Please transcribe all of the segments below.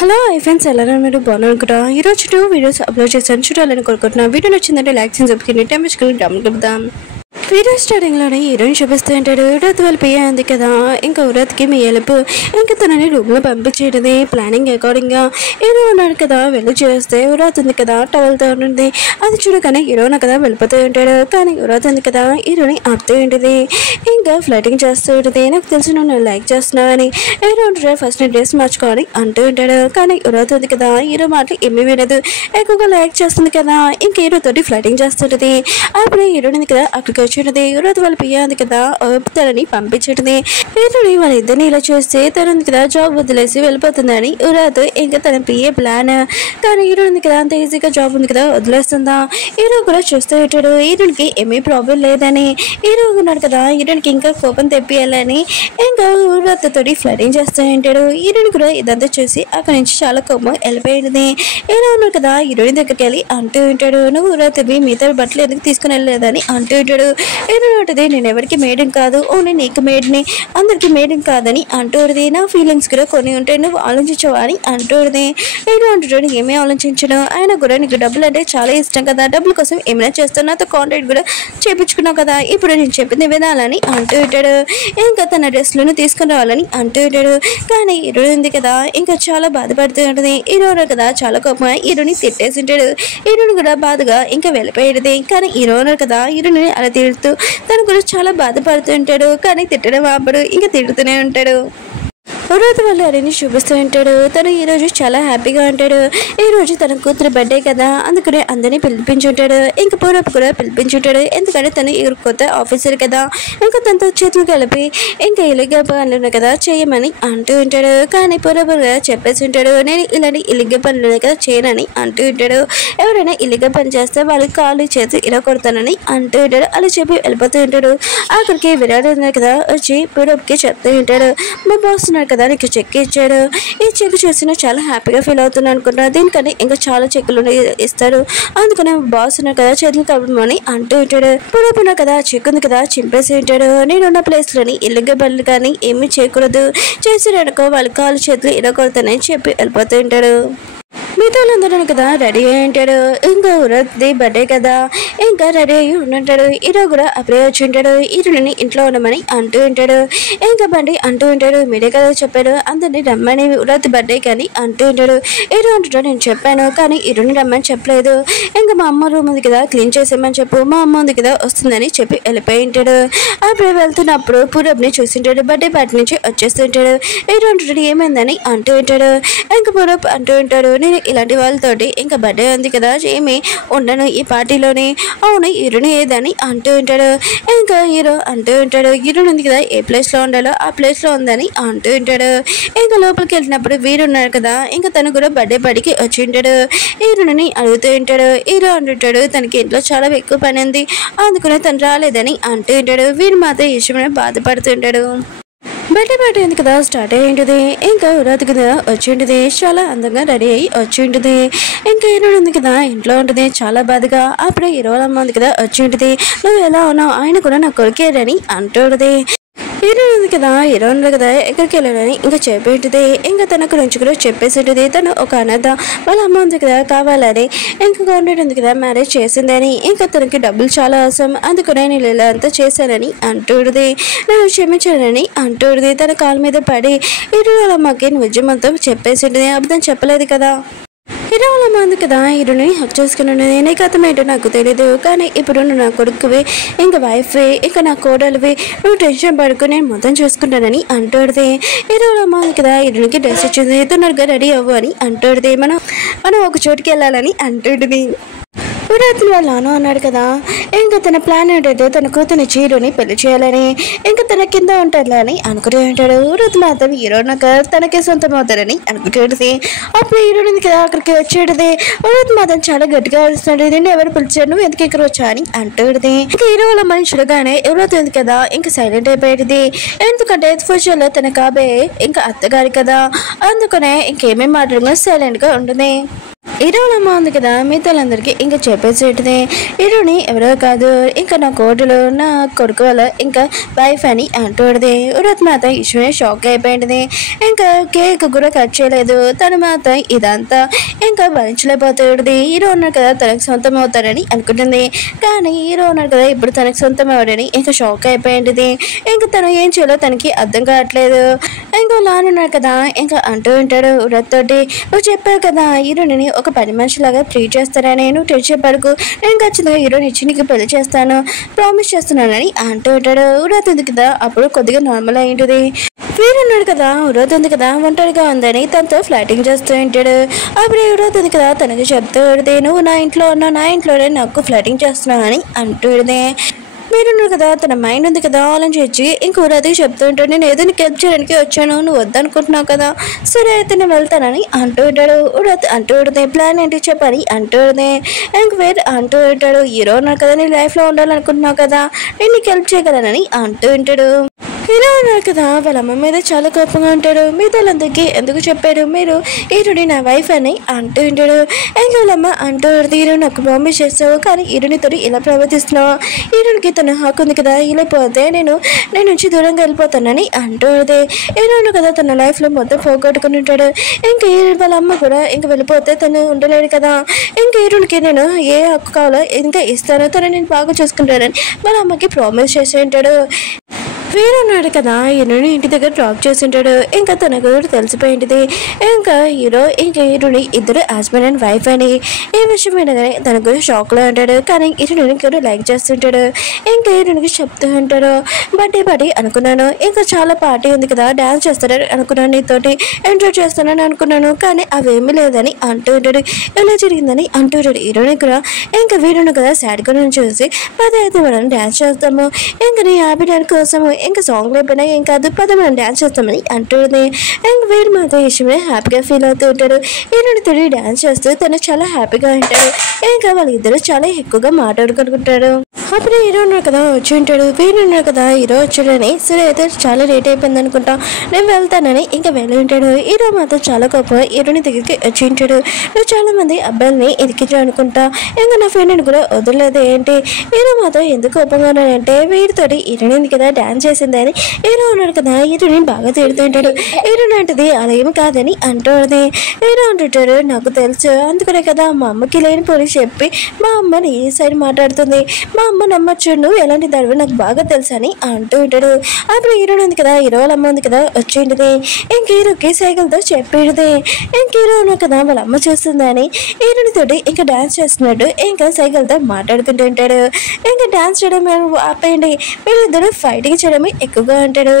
Hello friends, ఎలా మీరు బాగున్నారు? ఈరోజు 2 వీడియోస్ అప్లోడ్ చేశాను. చూడాలని కోరుకుంటున్నాను. వీడియో నచ్చిందంటే లైక్ చేసి సబ్స్క్రైబ్ చేయండి. డౌన్ కలుపుదాం. వీడియో స్టార్టింగ్లోనే హీరోయిన్ చూపిస్తూ ఉంటాడు. ఉరత్ వాళ్ళు పియ్య ఉంది కదా, ఇంకా ఉరత్కి మీ హెల్ప్ ఇంకా తనని రూమ్లో పంపించేటది ప్లానింగ్ అకార్డింగ్గా. హీరో ఉన్నాడు కదా, వెళ్ళి చేస్తే ఉరత్ ఉంది కదా టవల్తో ఉంటుంది. అది చూడగానే హీరోన కదా వెళ్ళిపోతూ ఉంటాడు. కానీ ఉరత్ ఉంది కదా హీరోని ఆపుతూ ఉంటుంది. ఇంకా ఫ్లైటింగ్ చేస్తూ ఉంటుంది. నాకు తెలిసి నువ్వు లైక్ చేస్తున్నావు అని. హీరో ఉంటాడు ఫస్ట్ డ్రెస్ మార్చుకోవాలి అంటూ ఉంటాడు. కానీ ఉరత్ ఉంది కదా హీరో మాటలు ఏమీ వినదు. ఎక్కువగా లైక్ చేస్తుంది కదా, ఇంకా హీరోతోటి ఫ్లైటింగ్ చేస్తుంటుంది. అప్పుడు హీరోని కదా అక్కడికి వచ్చి ఉరత్ వాళ్ళు పియ్యంది కదా తనని పంపించటది. హీరోని వాళ్ళిద్దరిని ఇలా చూస్తే తను కదా జాబ్ వదిలేసి వెళ్ళిపోతుందని ఉరత్ ఇంకా తన పియ్యే ప్లాన్. కానీ హీరో ఉంది కదా అంత ఈజీగా జాబ్ ఉంది కదా వదిలేస్తుందా? హీరో కూడా చూస్తూ ఉంటాడు. హీరోనికి ఏమీ ప్రాబ్లం లేదని. హీరో ఉన్నాడు కదా హీరోనికి ఇంకా కోపం తెప్పియాలని ఇంకా ఉరత్ తోటి ఫ్లైటింగ్ చేస్తూ ఉంటాడు. హీరోని కూడా ఇదంతా చూసి అక్కడి నుంచి చాలా కోపం వెళ్ళిపోయింది. హీరో ఉన్నాడు కదా హీరోయిన్ దగ్గరికి వెళ్ళి అంటూ ఉంటాడు, నువ్వు ఉరత్వి మిగతా బట్టలు ఎందుకు తీసుకుని వెళ్ళలేదని అంటూ ఉంటాడు. ఏదోటి నేను ఎవరికి మేడం కాదు, ఓన్లీ నీకు మేడ్ని, అందరికి మేడం కాదని అంటూరిది. నా ఫీలింగ్స్ కూడా కొన్ని ఉంటాయి, నువ్వు ఆలోచించవా అని అంటూరిది. ఏదో అంటాడు, ఏమీ ఆలోచించడం, ఆయన కూడా నీకు డబ్బులు అంటే చాలా ఇష్టం కదా, డబ్బుల కోసం ఏమైనా చేస్తావు, నాతో కాంటాక్ట్ కూడా చేయించుకున్నావు కదా, ఇప్పుడు నేను చెప్పింది వినాలని అంటూ ఉంటాడు. ఇంకా తన డ్రెస్లను తీసుకుని రావాలని అంటూ ఉంటాడు. కానీ హీరోయిన్ ఉంది కదా ఇంకా చాలా బాధపడుతూ ఉంటుంది. హీరోయిన్ కదా చాలా కోపంగా హీరోని తిట్టేసి ఉంటాడు. హీరోని కూడా బాధగా ఇంకా వెళ్ళిపోయేది. కానీ హీరోయిన్ కదా హీరోని అలా తిడుతూ తను కూడా చాలా బాధపడుతూ ఉంటాడు. కానీ తిట్టడం ఆపడు, ఇంకా తిడుతూనే ఉంటాడు. ఉరత్ వాళ్ళు అడిని చూపిస్తూ ఉంటాడు. తను ఈరోజు చాలా హ్యాపీగా ఉంటాడు. ఈరోజు తన కూతురు బర్త్డే కదా, అందుకనే అందరినీ పిలిపించుంటాడు. ఇంకా పూరప్ కూడా పిలిపించుంటాడు. ఎందుకంటే తను కొత్త ఆఫీసర్ కదా, ఇంకా తనతో చేతులు కలిపి ఇంకా ఇలిగ్గా పనులు కదా చేయమని అంటూ ఉంటాడు. కానీ పూరప్ చెప్పేసి ఉంటాడు, నేను ఇలాంటి ఇలిగ్గా పనులు కదా చేయనని అంటూ ఉంటాడు. ఎవరైనా ఇలిగ్గా పని చేస్తే వాళ్ళకి కాళ్ళు చేతి ఇలా కొడతానని అంటూ ఉంటాడు. అలా చెప్పి వెళ్ళిపోతూ ఉంటాడు. అక్కడికి విరాట్ ఉంది కదా వచ్చి పూరప్కి చెప్తూ ఉంటాడు, మా బాస్ ఉన్నాడు కదా నీకు చెక్ ఇచ్చాడు, ఈ చెక్ చూసిన చాలా హ్యాపీగా ఫీల్ అవుతున్నాను అనుకుంటున్నాను, దీనికన్నా ఇంకా చాలా చెక్కులు ఇస్తారు, అందుకనే బాస్ ఉన్నారు కదా చేతులు కలపమని అంటూ ఉంటాడు. పునః కదా చెక్ ఉంది కదా చింపేసి ఉంటాడు. నేనున్న ప్లేస్ లోని ఇల్లుగా బళ్ళు కానీ ఏమీ చేయకూడదు, చేసిననుకో వాళ్ళ కాళ్ళు చేతులు ఇరగొడతానని చెప్పి వెళ్ళిపోతూ ఉంటాడు. మిగతా వాళ్ళందరూ కదా రెడీ అయి ఉంటాడు. ఇంకా ఉరత్ది బర్త్డే కదా ఇంకా రెడీ అయ్యి ఉంటాడు. హీరో కూడా అప్పుడే వచ్చి ఉంటాడు. హీరోని ఇంట్లో ఉండమని అంటూ ఉంటాడు. ఇంకా బండి అంటూ ఉంటాడు, మీరే కదా చెప్పాడు అందరినీ రమ్మని ఉరత్ బర్త్డే కానీ అంటూ ఉంటాడు. హీరో అంటుంటాడు, నేను చెప్పాను కానీ హీరోని రమ్మని చెప్పలేదు, ఇంకా మా అమ్మ రూమ్ ఉంది కదా క్లీన్ చేసేమని చెప్పు, మా అమ్మ ఉంది కదా వస్తుందని చెప్పి వెళ్ళిపోయి ఉంటాడు. అప్పుడే వెళ్తున్నప్పుడు పూరబ్ని చూసింటాడు. బర్త్డే పార్టీ నుంచి వచ్చేస్తుంటాడు. హీరో అంటుంటాడు, ఏమైందని అంటూ ఉంటాడు. ఇంకా పూరబ్ అంటూ ఉంటాడు, నేను ఇలాంటి వాళ్ళతోటి ఇంకా బర్త్డే ఉంది కదా ఏమి ఉండను ఈ పార్టీలోని, అవును హీరోని ఏదని అంటూ ఉంటాడు. ఇంకా హీరో అంటూ ఉంటాడు, హీరోని ఉంది కదా ఏ ప్లేస్లో ఉండాలో ఆ ప్లేస్లో ఉందని అంటూ ఉంటాడు. ఇంకా లోపలికి వెళ్ళినప్పుడు వీరు ఉన్నాడు కదా ఇంకా తను కూడా బర్త్డే పార్టీకి వచ్చి ఉంటాడు. హీరోని అడుగుతూ ఉంటాడు. హీరో అంటుంటాడు, తనకి ఇంట్లో చాలా ఎక్కువ పని ఉంది అందుకనే తను రాలేదని అంటూ ఉంటాడు. వీరు మాత్రం ఈ విషయమే బాధపడుతుంటాడు. బర్త్డే పార్టీ ఉంది కదా స్టార్ట్ అయ్యి ఉంటుంది. ఇంకా ఉరత్ కదా వచ్చి ఉంటుంది, చాలా అందంగా రెడీ అయ్యి వచ్చి ఉంటుంది. ఇంకా హీరోయిన్ ఉంది కదా ఇంట్లో ఉంటుంది చాలా బాధగా. అప్పుడే హీరోల అమ్మ ఉంది కదా వచ్చి ఉంటుంది, నువ్వు ఎలా ఉన్నావు, ఆయన కూడా నా కొరికేరని అంటూ ఉంటుంది. హీరోయిన్ ఉంది కదా హీరోయిన్ కదా ఎక్కడికి వెళ్ళాలని ఇంకా చెప్పి ఉంటుంది. ఇంకా తనకు నుంచి కూడా చెప్పేసి ఉంటుంది, తను ఒక అనాథ, వాళ్ళ అమ్మ ఉంది కదా కావాలని ఇంకా గవర్నమెంట్ ఉంది కదా మ్యారేజ్ చేసిందని, ఇంకా తనకి డబ్బులు చాలా అవసరం అందుకనే నేను ఇలా అంతా చేశానని అంటూడిది, నేను క్షమించానని అంటూడిది. తన కాళ్ళ మీద పడి హీరోయిన్ అమ్మకి నిజమంతా చెప్పేసి ఉంటుంది, అబద్ధం చెప్పలేదు కదా. హీరో వాళ్ళ మంది కదా హీరోని హక్ చేసుకుని ఉండేది. నీకు అర్థమేంటో నాకు తెలియదు, కానీ ఇప్పుడు నువ్వు నా కొడుకువి ఇంకా వైఫ్వి ఇంకా నా కోడలివి, నువ్వు టెన్షన్ పడుకు నేను మొత్తం చూసుకుంటానని అంటూడిది. హీరో వాళ్ళ మంది కదా హీరోనికి డ్రెస్ ఇచ్చింది, తొందరగా రెడీ అవ్వు అని అంటూడిది. మనం ఒక చోటుకి వెళ్ళాలని అంటూడిది. ఉరత్ వాళ్ళ నాన్న అన్నాడు కదా ఇంకా తన ప్లాన్ ఏంటంటే తన కూతుని హీరోని పెళ్లి చేయాలని, ఇంకా తన కింద ఉంటాడని అనుకుంటూ ఉంటాడు. ఉరత్ మాత్రం హీరోనక తనకే సొంతం అవుతారని అనుకుంటుంది. అప్పుడు హీరోని కదా అక్కడికి వచ్చేది. ఉరత్ మాత్రం చాలా గట్టిగా అరుస్తాడు, నేను ఎవరు పిలిచాడు, నువ్వు ఎందుకు ఇక్కడ వచ్చా అని అంటుంది. ఇంకా హీరో వాళ్ళ మనిషి చూడగానే ఉరత్ ఉంది కదా ఇంకా సైలెంట్ అయిపోయేది. ఎందుకంటే ఫ్యూచర్లో తన కాబోయే ఇంకా అత్తగారి కదా, అందుకనే ఇంకేమేమి మాట్లాడుగా సైలెంట్ గా ఉంటుంది. హీరోలమ్మ ఉంది కదా మిగతాలందరికీ ఇంకా చెప్పేసేటిది హీరోని ఎవరో కాదు ఇంకా నా కోడలు నా కొడుకు వల్ల ఇంకా వైఫ్ అని అంటూడది ఉరత్ మాత ఇష్యూనే షాక్ అయిపోయింది ఇంకా కేక్ కూడా కట్ చేయలేదు తన మాత ఇదంతా ఇంకా భరించలేకపోతుంది హీరో ఉన్నారు కదా తనకు సొంతం అవుతారని అనుకుంటుంది కానీ హీరో ఉన్నారు కదా ఇప్పుడు తనకు సొంతం అవ్వడని ఇంకా షాక్ అయిపోయింది ఇంకా తను ఏం చేయాలో తనకి అర్థం కావట్లేదు ఇంకో లానున్నాడు కదా ఇంకా అంటూ ఉంటాడు ఉరత్ తోటి నువ్వు చెప్పావు కదా హీరోని ఒక పని మనిషిలాగా ట్రీట్ చేస్తారని నువ్వు టెన్షన్ పడకు నేను ఖచ్చితంగా హీరోని ఇచ్చి నీకు పెళ్లి చేస్తాను ప్రామిస్ చేస్తున్నానని అంటూ ఉంటాడు ఉరత్ ఉంది కదా అప్పుడు కొద్దిగా నార్మల్ అయింటుంది వీరున్నాడు కదా ఉరత్ ఉంది కదా ఒంటరిగా ఉందని తనతో ఫ్లాటింగ్ చేస్తూ ఉంటాడు అప్పుడు ఉరత్ ఉంది కదా తనకి చెప్తూ ఉంటుంది నువ్వు నా ఇంట్లో ఉన్నా నా ఇంట్లోనే నాకు ఫ్లాటింగ్ చేస్తున్నావు అని అంటూ మీరున్నారు కదా తన మైండ్ ఉంది కదా ఆలోచించి ఇంక ఉరత్కి చెప్తూ ఉంటాడు నేను ఏదో నీకు హెల్ప్ చేయడానికి వచ్చాను నువ్వు వద్దనుకుంటున్నావు కదా సరే అయితే నేను వెళ్తానని అంటూ ఉంటాడు ఉరత్ అంటూ ఉంటుంది ప్లాన్ ఏంటి చెప్పని అంటూ ఉంటుంది ఇంక వేరే అంటూ ఉంటాడు హీరో ఉన్నారు కదా నీ లైఫ్లో ఉండాలనుకుంటున్నావు కదా నేను నీకు హెల్ప్ చేయగలనని అంటూ ఉంటాడు హీరో ఉన్నారు కదా వాళ్ళ అమ్మ మీద చాలా కోపంగా ఉంటాడు మిగతాలందరికీ ఎందుకు చెప్పాడు మీరు హీరోని నా వైఫ్ అని అంటూ ఉంటాడు ఇంకా వాళ్ళమ్మ అంటూ హీరో నాకు ప్రామిస్ చేస్తావు కానీ హీరోనితో ఇలా ప్రవర్తిస్తున్నావు హీరోనికి తన హక్కు ఉంది కదా వెళ్ళిపోతే నేను నుంచి దూరంగా వెళ్ళిపోతానని అంటూ హీరోను కదా తన లైఫ్లో మొత్తం పోగొట్టుకుని ఉంటాడు ఇంకా వాళ్ళ అమ్మ కూడా ఇంకా వెళ్ళిపోతే తను ఉండలేడు కదా ఇంకా హీరోనికి నేను ఏ హక్కు కావాలో ఇంకా ఇస్తానో తను నేను బాగా చూసుకుంటానని వాళ్ళ అమ్మకి ప్రామిస్ చేసి ఉంటాడు వీరున్నాడు కదా హీరోని ఇంటి దగ్గర డ్రాప్ చేసి ఉంటాడు ఇంకా తనకు తెలిసిపోయింది ఇంకా హీరో ఇంకా హీరోని ఇద్దరు హస్బెండ్ అండ్ వైఫ్ అని ఈ విషయం వినగానే తనకు షాక్లో ఉంటాడు కానీ హీరోని కూడా లైక్ చేస్తుంటాడు ఇంకా హీరోనికి చెప్తూ ఉంటాడు బర్త్డే పార్టీ అనుకున్నాను ఇంకా చాలా పార్టీ ఉంది కదా డాన్స్ చేస్తాడని అనుకున్నాను నీతోటి ఎంజాయ్ చేస్తానని అనుకున్నాను కానీ అవేమీ లేదని అంటూ ఉంటాడు ఎలా జరిగిందని అంటూ ఉంటాడు హీరోని కూడా ఇంకా వీరును కదా సాడ్గా చూసి పదైతే మనం డాన్స్ చేస్తాము ఇంకా నీ హ్యాపీ డాన్స్ కోసము ఇంకా సాంగ్ అయిపోయినా ఏం కాదు పద మనం డాన్స్ చేస్తామని అంటుంది ఇంకా వీడు మాత్రం ఇష్టమే హ్యాపీగా ఫీల్ అవుతూ ఉంటాడు హీరోనితో డాన్స్ చేస్తూ తను చాలా హ్యాపీగా ఉంటాడు ఇంకా వాళ్ళిద్దరు చాలా ఎక్కువగా మాట్లాడుకుంటారు అప్పుడు హీరో ఉన్నారు కదా వచ్చి ఉంటాడు వీరు ఉన్నారు కదా హీరో వచ్చాడని సరే అయితే చాలా లేట్ అయిపోయింది అనుకుంటా నేను వెళ్తానని ఇంకా వెళ్ళి ఉంటాడు హీరో మాత్రం చాలా కోపం హీరోని దగ్గరికి వచ్చి ఉంటాడు నువ్వు చాలా మంది అబ్బాయిల్ని ఎదికించావు అనుకుంటా ఇంకా నా ఫ్రెండ్ని కూడా వదలలేదు ఏంటి హీరో మాత్రం ఎందుకు కోపంగా ఉన్నాడంటే వీడితోటి హీరోని కదా డాన్స్ చేసిందని హీరో ఉన్నాడు కదా హీరోని బాగా తిడుతూ ఉంటాడు హీరోని అంటది అలా ఏమి కాదని అంటుంది హీరో అంటుంటాడు నాకు తెలుసు అందుకనే కదా మా అమ్మకి లేని పోనీ చెప్పి మా అమ్మని ఈ సైడ్ మాట్లాడుతుంది మా అమ్మ నమ్మచ్చు నువ్వు ఎలాంటి దాడివి నాకు బాగా తెలుసు అని అంటూ ఉంటాడు అప్పుడు హీరోని ఉంది కదా హీరో వాళ్ళ అమ్మ ఉంది కదా వచ్చింది ఇంక హీరోకి సైకిల్తో చెప్పేది ఇంక హీరో ఉన్నాడు కదా వాళ్ళ అమ్మ చూస్తుందని హీరోని తోటి ఇంకా డాన్స్ చేస్తున్నాడు ఇంకా సైకిల్తో మాట్లాడుకుంటూ ఉంటాడు ఇంకా డాన్స్ చేయడం ఆపేయండి వీళ్ళిద్దరు ఫైటింగ్ చేయడమే ఎక్కువగా ఉంటాడు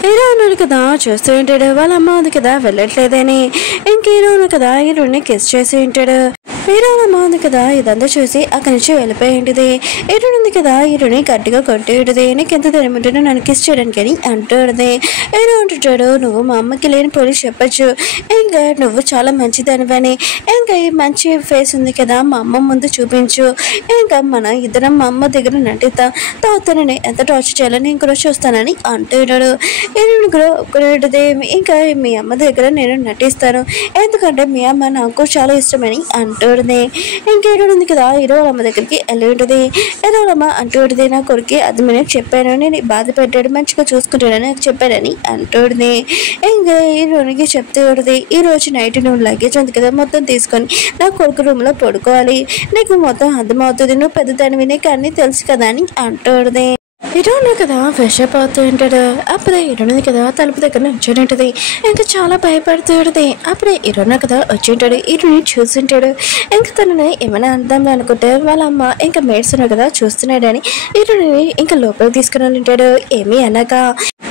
హీరో ఉన్నాడు కదా చూస్తూ ఉంటాడు వాళ్ళ అమ్మ ఉంది కదా వెళ్ళట్లేదని ఇంక హీరో ఉన్నాడు కదా హీరోని కిస్ చేసి ఉంటాడు హీరో అమ్మ ఉంది కదా ఇదంతా చూసి అక్కడి నుంచి వెళ్ళిపోయి ఉంటుంది హీరో ఉంది కదా హీరోని గట్టిగా కొట్టి ఉంటుంది నీకు ఎంత తెలియమంటాడో నన్ను కిస్ చేయడానికి అని అంటుంది హీరో అంటుంటాడు నువ్వు మా అమ్మకి లేని పోలీస్ చెప్పచ్చు ఇంకా నువ్వు చాలా మంచిదానివని ఇంకా ఈ మంచి ఫేస్ ఉంది కదా మా అమ్మ ముందు చూపించు ఇంకా మన ఇద్దరం మా అమ్మ దగ్గర నటిద్దాం తర్వాత నేను ఎంత టార్చర్ చేయాలో నేను కూడా చూస్తానని అంటున్నాడు హీరోని కూడా ఒక్కడే ఇంకా మీ అమ్మ దగ్గర నేను నటిస్తాను ఎందుకంటే మీ అమ్మ నాకు చాలా ఇష్టమని అంటూ ఇంకేడు ఉంది కదా హీరో అమ్మ దగ్గరికి వెళ్ళి ఉంటుంది హీరో అమ్మ అంటూ ఉంటుంది నా కొడుకు అది నేను చెప్పాను నేను బాధ పెట్టాడు మంచిగా చూసుకుంటాడని నాకు చెప్పాడని అంటుంది ఇంకా హీరోనికి చెప్తూ ఉంటుంది ఈ రోజు నైట్ నువ్వు లగేజ్ ఉంది కదా మొత్తం తీసుకొని నా కొడుకు రూమ్ లో పడుకోవాలి నీకు మొత్తం అర్థమవుతుంది నువ్వు పెద్దదానివి నీకు అన్నీ తెలుసు కదా అని అంటుంది హీరోనే కదా ఫ్రెష్ అప్ అవుతూ ఉంటాడు అప్పుడే హీరోనే కదా తలుపు దగ్గర నుంచొని ఉంటుంది ఇంకా చాలా భయపడుతూ ఉంటుంది అప్పుడే హీరోనే కదా వచ్చి ఉంటాడు హీరోని చూస్తుంటాడు ఇంకా తనని ఏమైనా అందాం అనుకుంటే వాళ్ళ అమ్మ ఇంకా మేడ్స్ ఉన్నారు కదా చూస్తున్నాడని హీరోని ఇంకా లోపలికి తీసుకుని ఉంటాడు ఏమీ అనగా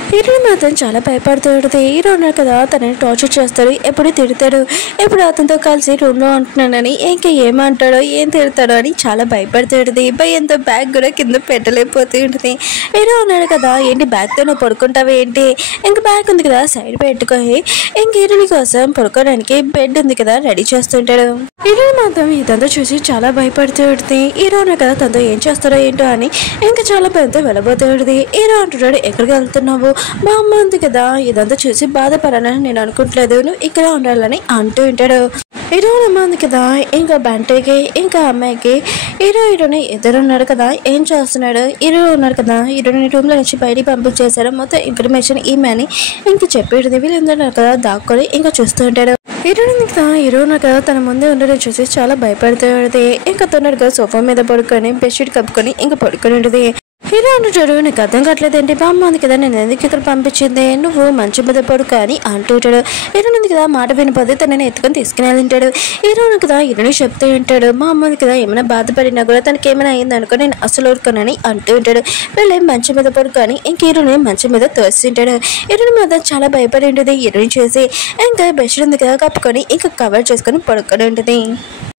హీరోని మాత్రం చాలా భయపడుతూ ఉంటుంది హీరో ఉన్నారు కదా తనని టార్చర్ చేస్తాడు ఎప్పుడు తిడతాడు ఎప్పుడు అతనితో కలిసి రూమ్లో ఉంటున్నానని ఇంకా ఏమంటాడో ఏం తిడతాడో అని చాలా భయపడుతూ ఉంటుంది భయంతో బ్యాగ్ కూడా కింద పెట్టలేకపోతూ ఉంటుంది హీరో ఉన్నాడు కదా ఏంటి బ్యాగ్తో నువ్వు పడుకుంటావు ఏంటి ఇంకా బ్యాగ్ ఉంది కదా సైడ్ పెట్టుకొని ఇంక హీరోని కోసం పడుకోవడానికి బెడ్ ఉంది కదా రెడీ చేస్తుంటాడు హీరోని మాత్రం ఇదంతా చూసి చాలా భయపడుతూ ఉంటుంది హీరో ఉన్నారు కదా తనతో ఏం చేస్తాడో ఏంటో అని ఇంకా చాలా భయంతో వెళ్ళబోతూ ఉంటుంది హీరో అంటున్నాడు ఎక్కడికి వెళ్తున్నావు మా అమ్మ ఉంది కదా ఇదంతా చూసి బాధపడాలని నేను అనుకుంటలేదు నువ్వు ఇక్కడ ఉండాలని అంటూ ఉంటాడు హీరోయిన్ ఉంది కదా ఇంకా బంటికి ఇంకా అమ్మాయికి హీరోని ఇద్దరున్నారు కదా ఏం చేస్తున్నాడు హీరో ఉన్నారు కదా హీరోని రూమ్ లో నుంచి బయటికి పంపించేశారు మొత్తం ఇన్ఫర్మేషన్ ఈమెని ఇంక చెప్పేది వీళ్ళందరూ కదా దాక్కొని ఇంకా చూస్తూ ఉంటాడు హీరోయిన్ కదా హీరో కదా తన ముందే ఉండడం చూసి చాలా భయపడుతూ ఉంటుంది ఇంకా తొందరగా సోఫా మీద పడుకొని బెడ్షీట్ కప్పుకొని ఇంకా పడుకొని ఉంటుంది హీరో అంటాడు నీకు అర్థం కావట్లేదేంటి బామ్మ ఉంది కదా నేను ఎందుకు ఇక్కడ పంపించింది నువ్వు మంచి మీద పడుకు అని అంటూ ఉంటాడు హీరోయిన్ ఉంది కదా మాట వినిపోతే తనని ఎత్తుకొని తీసుకుని వెళ్తాడు హీరోయిన్ కదా హీరోని చెప్తూ ఉంటాడు మా అమ్మ ఉంది కదా ఏమైనా బాధపడినా కూడా తనకి ఏమైనా అయిందనుకో నేను అసలు ఊరుకోనని అంటూ ఉంటాడు వీళ్ళు మంచి మీద పడుకు అని ఇంక హీరోని మంచి మీద తోస్తుంటాడు హీరోయిన్ మీద చాలా భయపడి ఉంటుంది హీరోయిన్ చేసి ఇంకా బెడ్షీట్ ఉంది కదా కప్పుకొని ఇంకా కవర్ చేసుకొని పడుకొని ఉంటుంది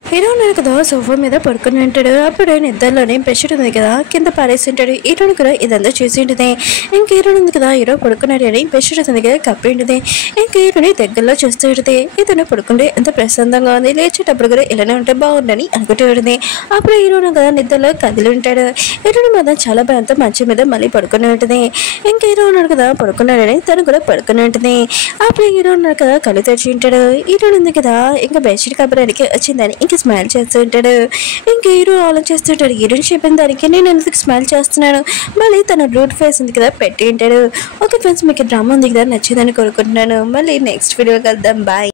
హీరోయిన్ కదా సోఫా మీద పడుకుని ఉంటాడు అప్పుడు నిద్రలోనే బెడ్షీట్ ఉంది కదా కింద పారేసి ఉంటాడు హీరోయిన్ కూడా ఇదంతా చూసి ఉంటుంది ఇంక హీరోయిన్ ఉంది కదా హీరో పడుకున్నాడు అని బెడ్షీట్ ఉంది కదా కప్పి ఉంటుంది ఇంక హీరోని దగ్గరలో చూస్తూ ఉంటుంది ఇతను పడుకుంటే ఎంత ప్రశాంతంగా ఉంది లేచేటప్పుడు కూడా ఇలానే ఉంటే బాగుండని అనుకుంటూ ఉంటుంది అప్పుడు హీరోయిన్ కదా నిద్రలో కదిలి ఉంటాడు హీరోయిన్ మీద చాలా భయంతో మంచి మీద మళ్ళీ పడుకుని ఉంటుంది ఇంక హీరోయిన్ కదా పడుకున్నాడని తను కూడా పడుకుని ఉంటుంది అప్పుడు హీరోయిన్ కదా కళ్ళు తెచ్చి ఉంటాడు హీరోయిన్ ఉంది కదా ఇంకా బెడ్షీట్ కప్పడానికి వచ్చిందని ఇంకా స్మైల్ చేస్తూ ఉంటాడు ఇంకా హీరో ఆలోచిస్తుంటాడు హీరోయిన్ చెప్పిన దానికి నేను ఎందుకు స్మైల్ చేస్తున్నాను మళ్ళీ తన రూట్ ఫేస్ ఉంది కదా పెట్టి ఉంటాడు ఓకే ఫ్రెండ్స్ మీకు డ్రామా ఉంది కదా నచ్చిందని కోరుకుంటున్నాను మళ్ళీ నెక్స్ట్ వీడియో కలుద్దాం బాయ్